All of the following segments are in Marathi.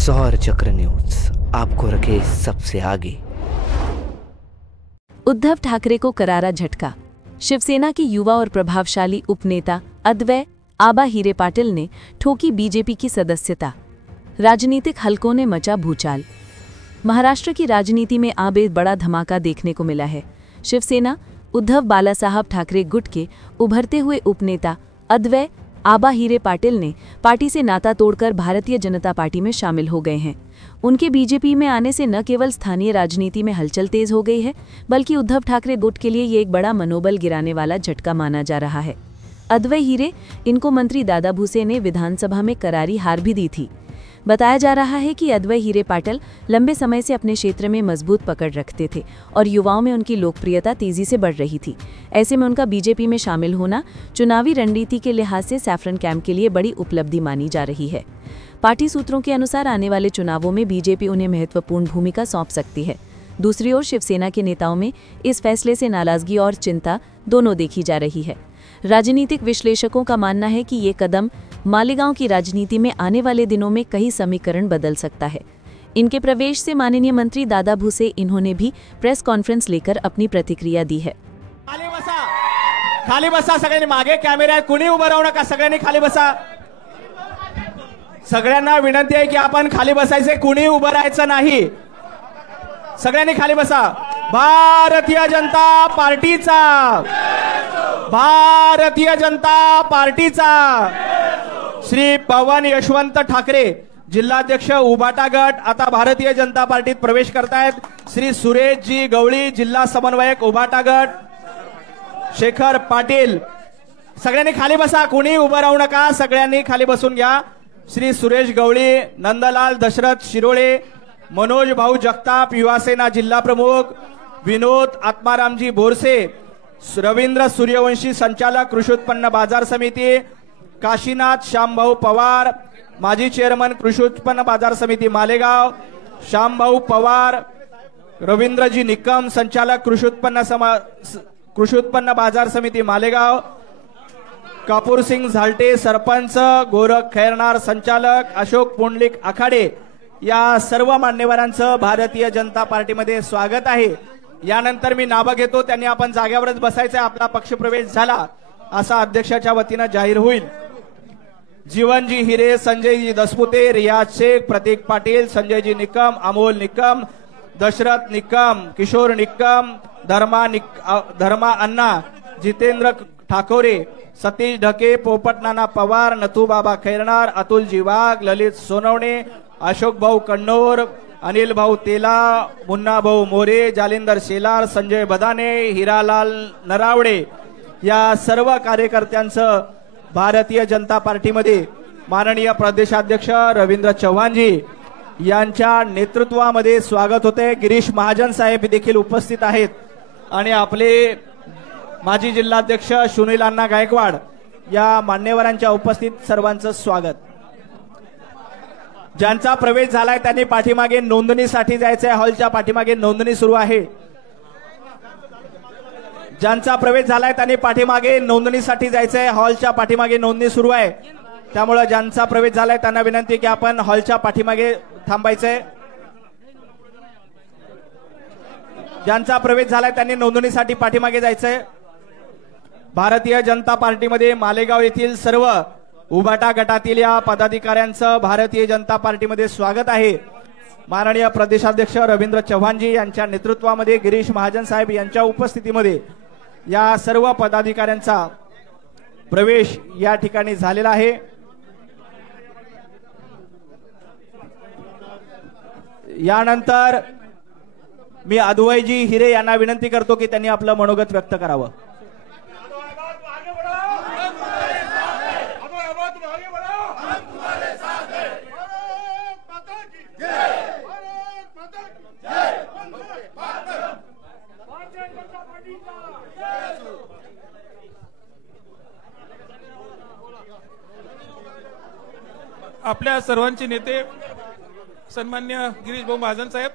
सौर चक्र न्यूज आपको रखे सबसे आगे। उद्धव ठाकरे को करारा झटका। शिवसेना के युवा और प्रभावशाली उपनेता अद्वैय आबा हीरे पाटिल ने ठोकी बीजेपी की सदस्यता। राजनीतिक हलकों ने मचा भूचाल। महाराष्ट्र की राजनीति में अब एक बड़ा धमाका देखने को मिला है। शिवसेना उद्धव बालासाहब ठाकरे गुट के उभरते हुए उपनेता अद्वैय आबा हीरे पाटिल ने पार्टी से नाता तोड़कर भारतीय जनता पार्टी में शामिल हो गए हैं। उनके बीजेपी में आने से न केवल स्थानीय राजनीति में हलचल तेज हो गई है, बल्कि उद्धव ठाकरे गुट के लिए ये एक बड़ा मनोबल गिराने वाला झटका माना जा रहा है। अद्वैय हीरे इनको मंत्री दादा भूसे ने विधानसभा में करारी हार भी दी थी। बताया जा रहा है कि अद्वैय हीरे पाटिल लंबे समय से अपने क्षेत्र में मजबूत पकड़ रखते थे और युवाओं में उनकी लोकप्रियता तेजी से बढ़ रही थी। ऐसे में उनका बीजेपी में शामिल होना चुनावी रणनीति के लिहाज से सैफरन कैंप के लिए बड़ी उपलब्धि मानी जा रही है। पार्टी सूत्रों के अनुसार आने वाले चुनावों में बीजेपी उन्हें महत्वपूर्ण भूमिका सौंप सकती है। दूसरी ओर शिवसेना के नेताओं में इस फैसले से नाराजगी और चिंता दोनों देखी जा रही है। राजनीतिक विश्लेषकों का मानना है कि ये कदम मालेगांव की राजनीति में आने वाले दिनों में कई समीकरण बदल सकता है। इनके प्रवेश से माननीय मंत्री दादा भूसे इन्होंने भी प्रेस कॉन्फ्रेंस लेकर अपनी प्रतिक्रिया दी है। खाली बसा सगळ्यांनी, मागे कॅमेरा आहे, कुणी उभं राहू नका, सगळ्यांनी खाली बसा। सगळ्यांना विनंती आहे की आपण खाली बसायचे, कुणी उभं राहायचं नाही, सगळ्यांनी खाली बसा। भारतीय जनता पार्टीचा, भारतीय जनता पार्टीचा श्री पवन यशवंत ठाकरे जिल्हाध्यक्ष उबाटा गट आता भारतीय जनता पार्टीत प्रवेश करतायत। श्री सुरेशजी गवळी जिल्हा समन्वयक उबाटा गट, शेखर पाटील, सगळ्यांनी खाली बसा, कुणी उभं राहू नका, सगळ्यांनी खाली बसून घ्या। श्री सुरेश गवळी, नंदलाल दशरथ शिरोळे, मनोज भाऊ जगताप युवासेना जिल्हा प्रमुख, विनोद आत्मारामजी बोरसे, रवींद्र सूर्यवंशी संचालक कृषी उत्पन्न बाजार समिती, काशीनाथ श्यामभाऊ पवार माजी चेअरमन कृषी उत्पन्न बाजार समिती मालेगाव, श्यामभाऊ पवार, रवींद्रजी निकम संचालक कृषी उत्पन्न बाजार समिती मालेगाव, कापूर सिंग झालटे सरपंच, गोरख खैरनार संचालक, अशोक पुंडलिक आखाडे, या सर्व मान्यवरांचं भारतीय जनता पार्टीमध्ये स्वागत आहे। यानंतर मी नाव घेतो, त्यांनी आपण जागेवरच बसायचं, आपला पक्षप्रवेश झाला असा अध्यक्षाच्या वतीने जाहीर होईल। जीवनजी हिरे, संजयजी दसपुते, रियाज शेख, प्रतीक पाटील, संजयजी निकम, अमोल निकम, दशरथ निकम, किशोर निकम, धर्मा अण्णा, जितेंद्र ठाकोरे, सतीश ढके, पोपट नाना पवार, नथू बाबा खैरनार, अतुलजी वाघ, ललित सोनवणे, अशोक भाऊ कन्नौर, अनिल भाऊ तेला, मुन्ना भाऊ मोरे, जालिंदर शेलार, संजय बदाने, हिरालाल नरावडे, या सर्व कार्यकर्त्यांचं भारतीय जनता पार्टीमध्ये माननीय प्रदेशाध्यक्ष रवींद्र चव्हाणजी यांच्या नेतृत्वामध्ये स्वागत होते। गिरीश महाजन साहेब देखील उपस्थित आहेत आणि आपले माजी जिल्हाध्यक्ष सुनील अण्णा गायकवाड, या मान्यवरांच्या उपस्थित सर्वांचं स्वागत। ज्यांचा प्रवेश झालाय त्यांनी पाठीमागे नोंदणीसाठी जायचंय, हॉलच्या पाठीमागे नोंदणी सुरू आहे। ज्यांचा प्रवेश झालाय त्यांनी पाठीमागे नोंदणीसाठी जायचंय, हॉलच्या पाठीमागे नोंदणी सुरू आहे, त्यामुळे ज्यांचा प्रवेश झालाय त्यांना विनंती की आपण हॉलच्या पाठीमागे थांबायचंय। ज्यांचा प्रवेश झालाय त्यांनी नोंदणीसाठी पाठीमागे जायचंय। भारतीय जनता पार्टीमध्ये मालेगाव येथील सर्व उबाटा गटातील या पदाधिकाऱ्यांचं भारतीय जनता पार्टीमध्ये स्वागत आहे। माननीय प्रदेशाध्यक्ष रवींद्र चव्हाणजी यांच्या नेतृत्वामध्ये, गिरीश महाजन साहेब यांच्या उपस्थितीमध्ये या सर्व पदाधिकाऱ्यांचा प्रवेश या ठिकाणी झालेला आहे। यानंतर मी अद्वैयजी हिरे यांना विनंती करतो की त्यांनी आपलं मनोगत व्यक्त करावं। आपल्या सर्वांचे नेते सन्मान्य गिरीश भाऊ महाजन साहेब,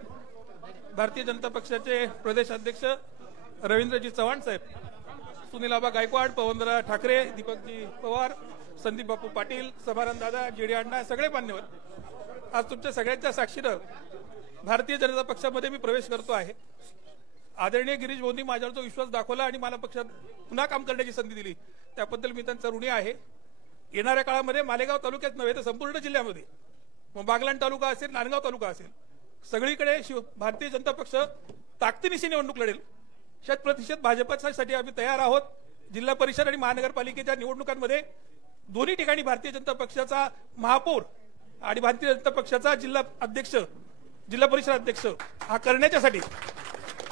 भारतीय जनता पक्षाचे प्रदेश अध्यक्ष रवींद्रजी चव्हाण साहेब, सुनील आबा गायकवाड, पवनदादा ठाकरे, दीपकजी पवार, संदीप बापू पाटील, समानंद दादा, जेडी अण्णा, सगळे मान्यवर, आज तुमच्या सगळ्यांच्या साक्षीनं भारतीय जनता पक्षामध्ये मी प्रवेश करतो आहे. आदरणीय गिरीश भाऊंनी माझ्यावर जो विश्वास दाखवला आणि मला पक्षात पुन्हा काम करण्याची संधी दिली त्याबद्दल मी त्यांचा ऋणी आहे. येणाऱ्या काळामध्ये मालेगाव तालुक्यात नव्हे तर संपूर्ण जिल्ह्यामध्ये, मग बागलाण तालुका असेल, नांदगाव तालुका असेल, सगळीकडे भारतीय जनता पक्ष ताकदीनिशी निवडणूक लढेल. 100% भाजपसाठी आम्ही तयार आहोत. जिल्हा परिषद आणि महानगरपालिकेच्या निवडणुकांमध्ये दोन्ही ठिकाणी भारतीय जनता पक्षाचा महापौर आणि भारतीय जनता पक्षाचा जिल्हा अध्यक्ष, जिल्हा परिषद अध्यक्ष हा करण्याच्यासाठी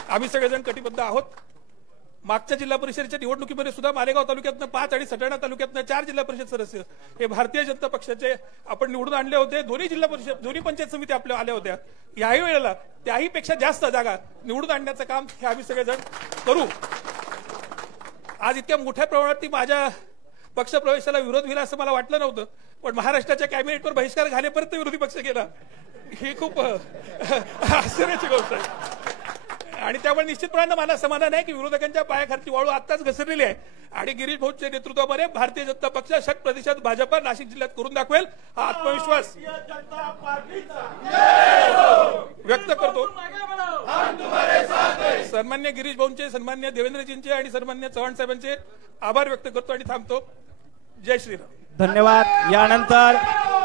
आम्ही सगळेजण कटिबद्ध आहोत. मागच्या जिल्हा परिषदेच्या निवडणुकीमध्ये सुद्धा मालेगाव तालुक्यातनं 5 आणि सटाणा तालुक्यातनं 4 जिल्हा परिषद सदस्य हे भारतीय जनता पक्षाचे आपण निवडून आणले होते. दोन्ही जिल्हा परिषद, दोन्ही पंचायत समिती आपल्या आल्या होत्या. याही वेळेला त्याही पेक्षा जास्त जागा निवडून आणण्याचं काम हे आम्ही सगळेजण करू. आज इतक्या मोठ्या प्रमाणात ती माझ्या पक्षप्रवेशाला विरोध होईल असं मला वाटलं नव्हतं, पण महाराष्ट्राच्या कॅबिनेटवर बहिष्कार घालेपर्यंत विरोधी पक्ष गेला ही खूप आश्चर्याची गोष्ट आहे. आणि त्यामुळे निश्चितपणाने मला समाधान आहे की विरोधकांच्या पायाखालची वाळू आताच घसरलेली आहे आणि गिरीश भाऊंच्या नेतृत्वामध्ये भारतीय जनता पक्ष 100% भाजपा नाशिक जिल्ह्यात करून दाखवेल हा आत्मविश्वास व्यक्त करतो. सन्मान्य गिरीश भाऊंचे, सन्मान्य देवेंद्रजींचे आणि सन्मान्य चव्हाण साहेबांचे आभार व्यक्त करतो आणि थांबतो. जय श्रीराम. धन्यवाद. यानंतर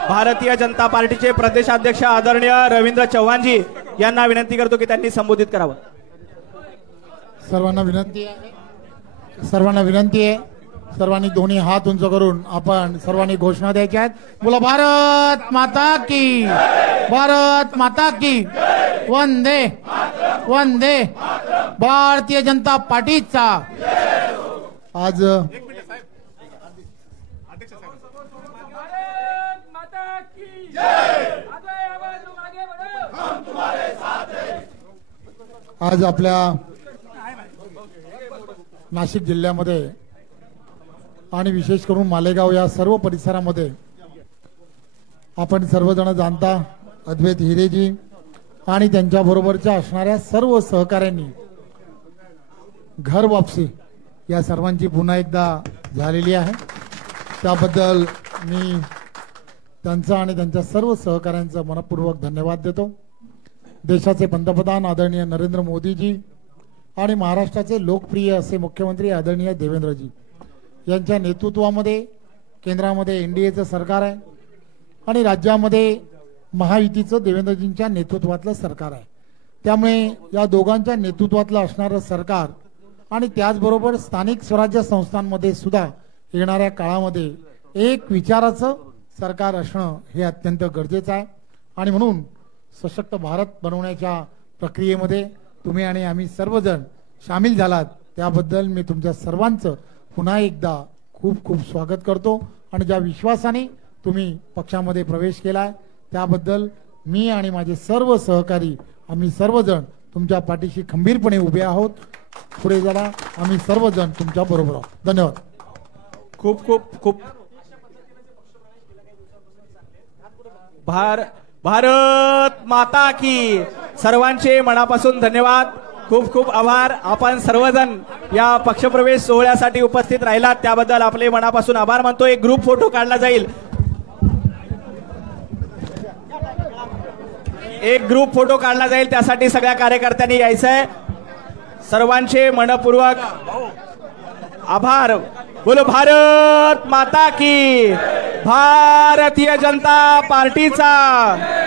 भारतीय जनता पार्टीचे प्रदेशाध्यक्ष आदरणीय रवींद्र चव्हाणजी यांना विनंती करतो की त्यांनी संबोधित करावं. सर्वांना विनंती आहे, सर्वांनी दोन्ही हात उंच करून आपण सर्वांनी घोषणा द्यायच्या आहेत. बोला भारत माता की, भारत माता की, वंदे वंदे भारतीय जनता पार्टीचा. आज आज आपल्या नाशिक जिल्ह्यामध्ये आणि विशेष करून मालेगाव या सर्व परिसरामध्ये आपण सर्वजण जाणता अद्वैत हिरेजी आणि त्यांच्याबरोबरच्या असणाऱ्या सर्व सहकाऱ्यांनी घर वापसी या सर्वांची पुन्हा एकदा झालेली आहे. त्याबद्दल मी त्यांचा आणि त्यांच्या सर्व सहकाऱ्यांचा मनपूर्वक धन्यवाद देतो. देशाचे पंतप्रधान आदरणीय नरेंद्र मोदीजी आणि महाराष्ट्राचे लोकप्रिय असे मुख्यमंत्री आदरणीय देवेंद्रजी यांच्या नेतृत्वामध्ये केंद्रामध्ये एनडीएचं सरकार आहे आणि राज्यामध्ये महायुतीचं देवेंद्रजींच्या नेतृत्वातलं सरकार आहे. त्यामुळे या दोघांच्या नेतृत्वातलं असणारं सरकार आणि त्याचबरोबर स्थानिक स्वराज्य संस्थांमध्ये सुद्धा येणाऱ्या काळामध्ये एक विचाराचं सरकार असणं हे अत्यंत गरजेचं आहे. आणि म्हणून सशक्त भारत बनवण्याच्या प्रक्रियेमध्ये तुम्ही आणि आम्ही सर्वजण सामील झालात त्याबद्दल मी तुमच्या सर्वांचं पुन्हा एकदा खूप खूप स्वागत करतो. आणि ज्या विश्वासाने तुम्ही पक्षामध्ये प्रवेश केलाय त्याबद्दल मी आणि माझे सर्व सहकारी आम्ही सर्वजण तुमच्या पाठीशी खंबीरपणे उभे आहोत. पुढे जरा आम्ही सर्वजण तुमच्या बरोबर आहोत. धन्यवाद. खूप खूप खूप भारत माता की. सर्वांचे मनापासून धन्यवाद, खूप खूप आभार. आपण सर्वजण या पक्षप्रवेश सोहळ्यासाठी उपस्थित राहिलात त्याबद्दल आपले मनापासून आभार मानतो. एक ग्रुप फोटो काढला जाईल, एक ग्रुप फोटो काढला जाईल, त्यासाठी सगळ्या कार्यकर्त्यांनी यायचंय. सर्वांचे मनपूर्वक आभार. बोलो भारत माता की. भारतीय जनता पार्टीचा